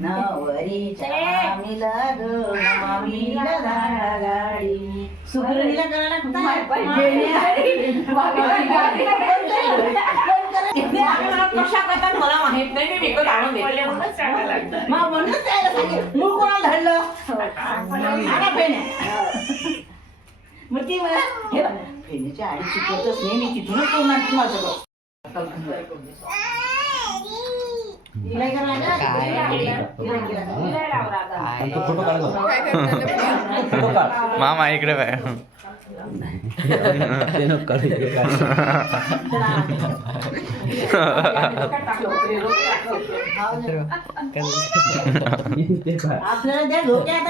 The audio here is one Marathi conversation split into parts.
नवरीच्या मिलाद मामीला गाडी सुगरणीला करायला कशा करतात मला माहित नाही. मी विकत आणून देते म्हणूनच त्याला सांगे मूळ कोणाला धरलं आता पेन मग ती मला हे फेनीच्या आई शिकवतच नाही. मी तिथूनच तोंडात माझं मामा इकडे बाय आपल्याला त्या डोक्यात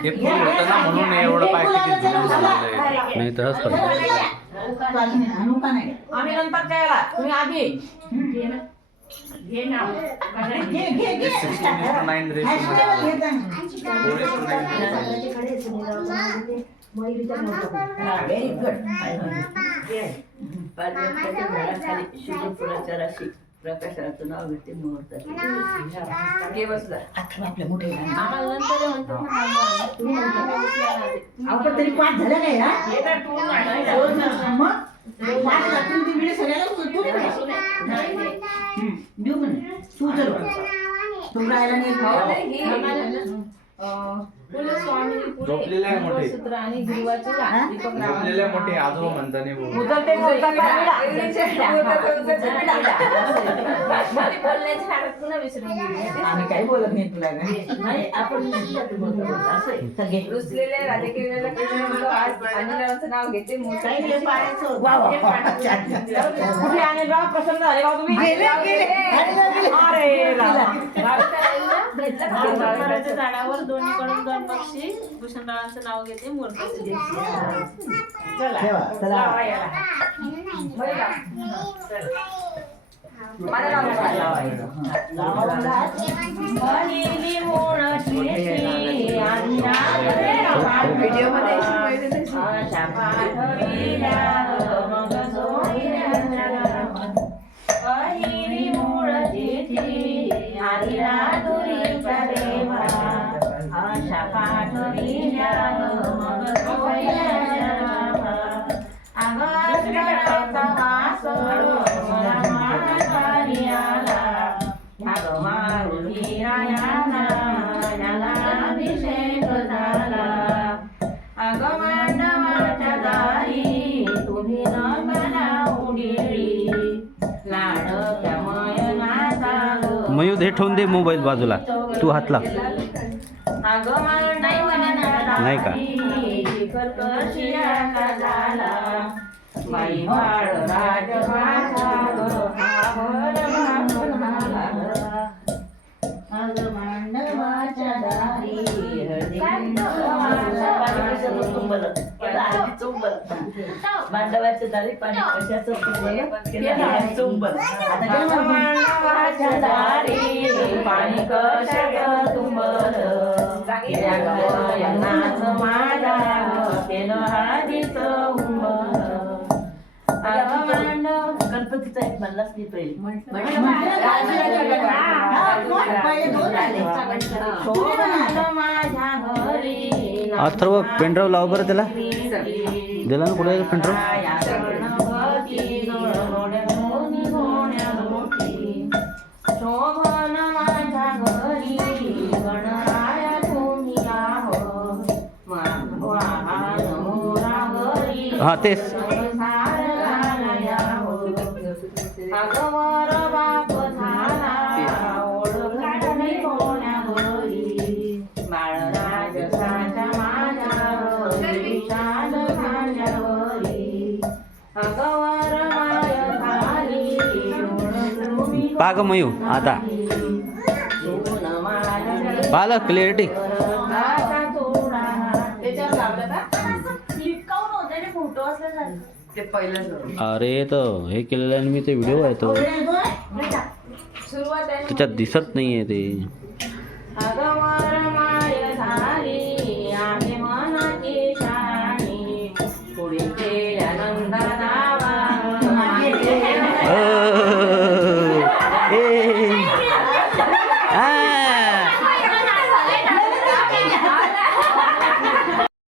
हे फुल होतं ना म्हणून एवढं पाय किती जुनं झालंय. नाही तर आम्ही नंतर द्यायला तुम्ही आधी 16:9 व्हेरी गुड. प्रकाशाचं नाव घेते मुहूर्ताचे आपल्या मोठे आपण तरी 5 झालं नाही ना मग 5 लागतील ती वेळ सगळ्याला देऊ म्हणे तू चल तू राहायला नाही झोपलेले आहे मोठे झोपलेले आहे मोठे आजोबा म्हणताने आम्ही काही बोलत नाही तुला आपण नाव घेते प्रसन्न झाले तुम्ही झाडावर दोन्हीकडून 2 पक्षी भूषणरावांचं नाव घेते मूर्तीचे मयूर हे ठेवून दे मोबाईल बाजूला तू हात लाव नाही का मांडवाच्या दारी पाणी कशाचं चुंबल पाणी कशाचं तुंबल माझा गणपतीचा एक म्हणलाच नाही पहिले अथर्व पेनड्राईव्ह लाव बरं त्याला दिला ना कुठे पेनड्राईव्ह हा तेच पाग मयू आता पाल क्लिअरिटी अरे तर हे केलेलं आहे मी ते व्हिडिओ आहे तो त्याच्यात दिसत नाही आहे ते गेल्या नंदना